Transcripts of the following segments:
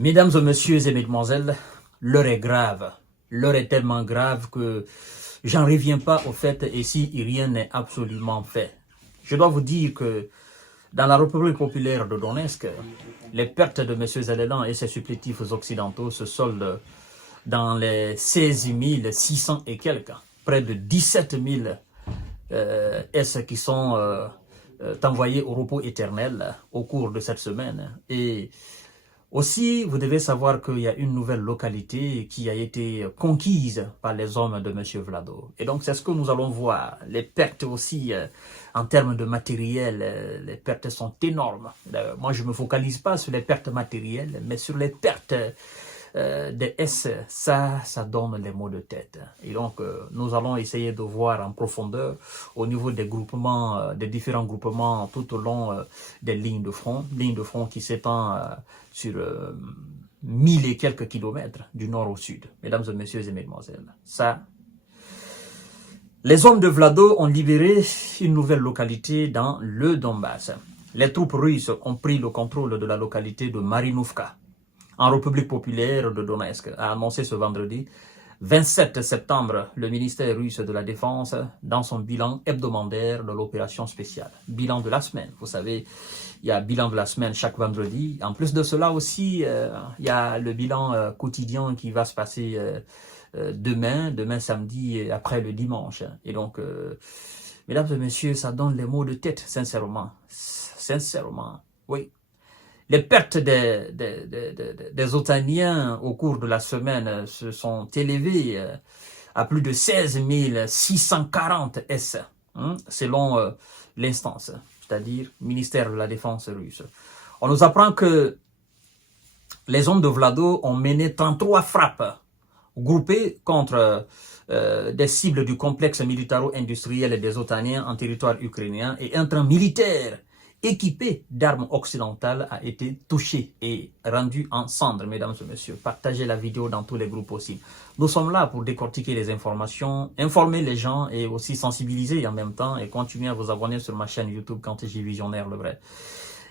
Mesdames et messieurs et mesdemoiselles, l'heure est grave. L'heure est tellement grave que j'en reviens pas au fait et si rien n'est absolument fait. Je dois vous dire que dans la République populaire de Donetsk, les pertes de M. Zelensky et ses supplétifs occidentaux se soldent dans les 16 600 et quelques, près de 17 000 S qui sont envoyés au repos éternel au cours de cette semaine. Et aussi, vous devez savoir qu'il y a une nouvelle localité qui a été conquise par les hommes de M. Vlado. Et donc, c'est ce que nous allons voir. Les pertes aussi, en termes de matériel, les pertes sont énormes. Moi, je ne me focalise pas sur les pertes matérielles, mais sur les pertes des S, ça donne les maux de tête. Et donc, nous allons essayer de voir en profondeur au niveau des groupements, des différents groupements tout au long des lignes de front qui s'étendent sur 1000 et quelques kilomètres du nord au sud, mesdames et messieurs et mesdemoiselles. Ça, les hommes de Vlado ont libéré une nouvelle localité dans le Donbass. Les troupes russes ont pris le contrôle de la localité de Marinovka, en République populaire de Donetsk, a annoncé ce vendredi 27 septembre le ministère russe de la Défense dans son bilan hebdomadaire de l'opération spéciale. Bilan de la semaine, vous savez, il y a bilan de la semaine chaque vendredi. En plus de cela aussi, il y a le bilan quotidien qui va se passer demain samedi, après le dimanche. Et donc, mesdames et messieurs, ça donne les mots de tête, sincèrement. Sincèrement, oui. Les pertes des Otaniens au cours de la semaine se sont élevées à plus de 16 640 S, selon l'instance, c'est-à-dire le ministère de la Défense russe. On nous apprend que les hommes de Vlado ont mené 33 frappes groupées contre des cibles du complexe militaro-industriel des Otaniens en territoire ukrainien et un train militaire équipé d'armes occidentales a été touché et rendu en cendres, mesdames et messieurs. Partagez la vidéo dans tous les groupes possibles. Nous sommes là pour décortiquer les informations, informer les gens et aussi sensibiliser en même temps et continuer à vous abonner sur ma chaîne YouTube quand j'ai Visionnaire le vrai.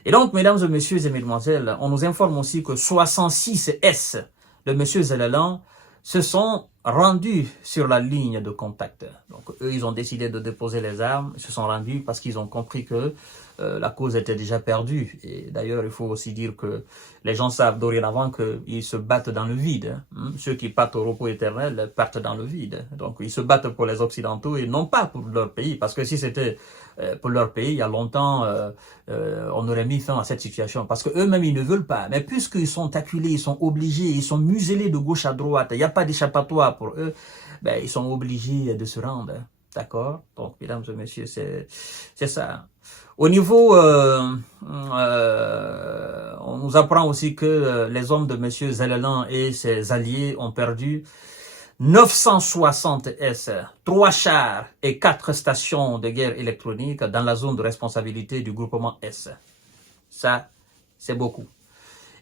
Et donc, mesdames et messieurs et mesdemoiselles, on nous informe aussi que 66 S de M. Zelensky se sont rendus sur la ligne de contact. Donc, eux, ils ont décidé de déposer les armes, ils se sont rendus parce qu'ils ont compris que la cause était déjà perdue. Et d'ailleurs, il faut aussi dire que les gens savent dorénavant qu'ils se battent dans le vide. Ceux qui partent au repos éternel partent dans le vide. Donc, ils se battent pour les Occidentaux et non pas pour leur pays. Parce que si c'était pour leur pays, il y a longtemps, on aurait mis fin à cette situation. Parce qu'eux-mêmes, ils ne veulent pas. Mais puisqu'ils sont acculés, ils sont obligés, ils sont muselés de gauche à droite, il n'y a pas d'échappatoire pour eux, ben, ils sont obligés de se rendre. D'accord? Donc, mesdames et messieurs, c'est ça. Au niveau, on nous apprend aussi que les hommes de M. Zelensky et ses alliés ont perdu 960 S, 3 chars et 4 stations de guerre électronique dans la zone de responsabilité du groupement S. Ça, c'est beaucoup.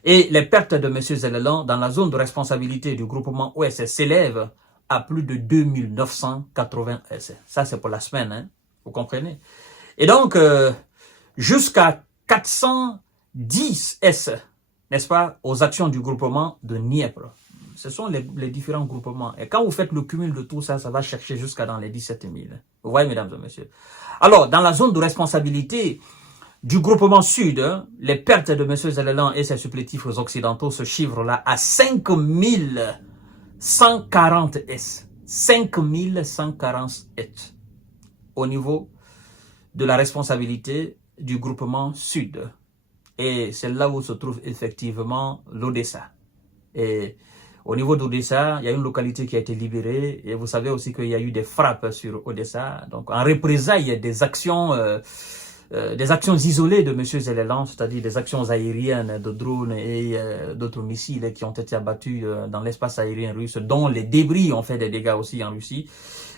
Et les pertes de M. Zelensky dans la zone de responsabilité du groupement OS s'élèvent à plus de 2980 S. Ça, c'est pour la semaine, hein, vous comprenez? Et donc, jusqu'à 410 S, n'est-ce pas, aux actions du groupement de Dniepr. Ce sont les différents groupements. Et quand vous faites le cumul de tout ça, ça va chercher jusqu'à dans les 17 000. Vous voyez, mesdames et messieurs. Alors, dans la zone de responsabilité du groupement sud, les pertes de M. Zelensky et ses supplétifs occidentaux se chiffrent là à 5140 S. 5140 S. Au niveau de la responsabilité du groupement sud. Et c'est là où se trouve effectivement l'Odessa. Et au niveau d'Odessa, il y a une localité qui a été libérée. Et vous savez aussi qu'il y a eu des frappes sur Odessa. Donc en représailles, des actions isolées de M. Zelensky, c'est-à-dire des actions aériennes de drones et d'autres missiles qui ont été abattus dans l'espace aérien russe, dont les débris ont fait des dégâts aussi en Russie.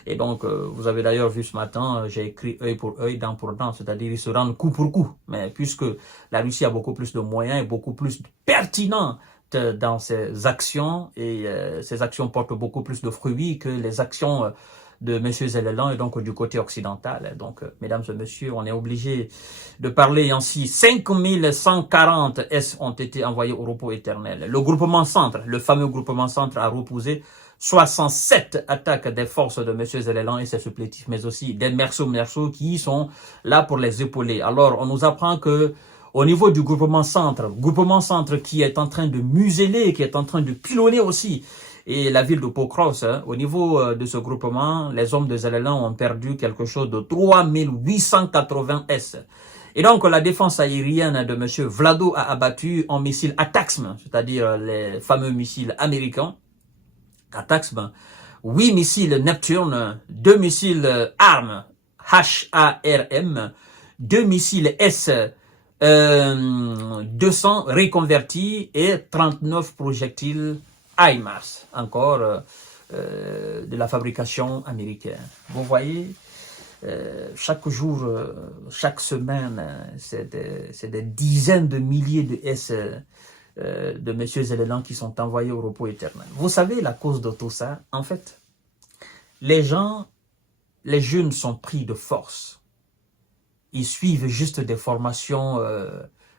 Et donc, vous avez d'ailleurs vu ce matin, j'ai écrit œil pour œil, dent pour dent, c'est-à-dire ils se rendent coup pour coup. Mais puisque la Russie a beaucoup plus de moyens et beaucoup plus pertinents dans ses actions, et ces actions portent beaucoup plus de fruits que les actions de M. Zellelan et donc du côté occidental. Donc, mesdames et messieurs, on est obligé de parler ainsi. 5140 S ont été envoyés au repos éternel. Le groupement centre, le fameux groupement centre a reposé 67 attaques des forces de M. Zellelan et ses supplétifs, mais aussi des mercenaires qui sont là pour les épauler. Alors, on nous apprend que au niveau du groupement centre qui est en train de museler, qui est en train de pilonner aussi, et la ville de Pokros, au niveau de ce groupement, les hommes de Zellelan ont perdu quelque chose de 3880 S. Et donc, la défense aérienne de M. Vlado a abattu un missile ATACMS, c'est-à-dire les fameux missiles américains. ATACMS, 8 missiles Neptune, 2 missiles ARM, HARM, 2 missiles S-200 reconvertis et 39 projectiles HIMARS, encore de la fabrication américaine. Vous voyez, chaque jour, chaque semaine, c'est des dizaines de milliers de S de M. Zellelan qui sont envoyés au repos éternel. Vous savez la cause de tout ça? En fait, les jeunes sont pris de force. Ils suivent juste des formations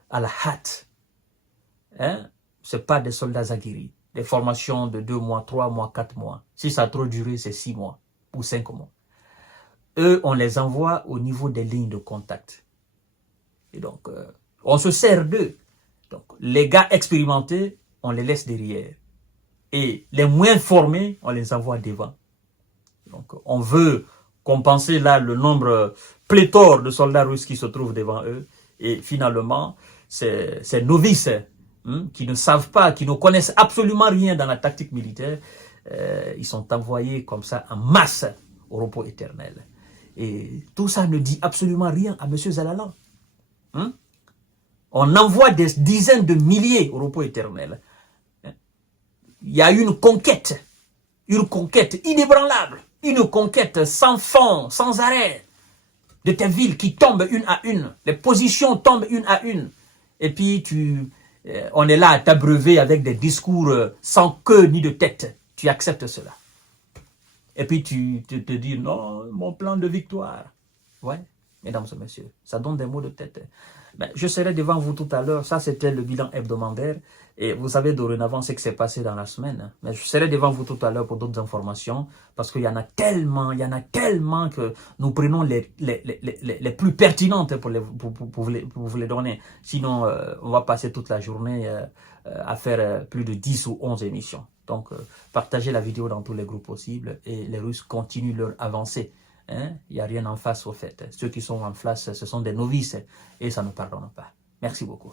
à la hâte. Hein? Ce n'est pas des soldats aguerris. Des formations de 2 mois, 3 mois, 4 mois. Si ça a trop duré, c'est 6 mois ou 5 mois. Eux, on les envoie au niveau des lignes de contact. Et donc, on se sert d'eux. Donc, les gars expérimentés, on les laisse derrière. Et les moins formés, on les envoie devant. Donc, on veut compenser là le nombre pléthore de soldats russes qui se trouvent devant eux. Et finalement, ces novices qui ne savent pas, qui ne connaissent absolument rien dans la tactique militaire, ils sont envoyés comme ça en masse au repos éternel. Et tout ça ne dit absolument rien à M. Zellelan. On envoie des dizaines de milliers au repos éternel. Il y a une conquête inébranlable, une conquête sans fond, sans arrêt, de tes villes qui tombent une à une, les positions tombent une à une. Et puis on est là à t'abreuver avec des discours sans queue ni de tête. Tu acceptes cela. Et puis tu te dis, non, mon plan de victoire. Ouais, mesdames et messieurs, ça donne des mots de tête. Ben, je serai devant vous tout à l'heure. Ça, c'était le bilan hebdomadaire. Et vous savez dorénavant ce qui s'est passé dans la semaine. Mais je serai devant vous tout à l'heure pour d'autres informations. Parce qu'il y en a tellement que nous prenons les plus pertinentes pour vous les donner. Sinon, on va passer toute la journée à faire plus de 10 ou 11 émissions. Donc, partagez la vidéo dans tous les groupes possibles. Et les Russes continuent leur avancée. Il n'y a rien en face au fait. Ceux qui sont en face, ce sont des novices et ça ne pardonne pas. Merci beaucoup.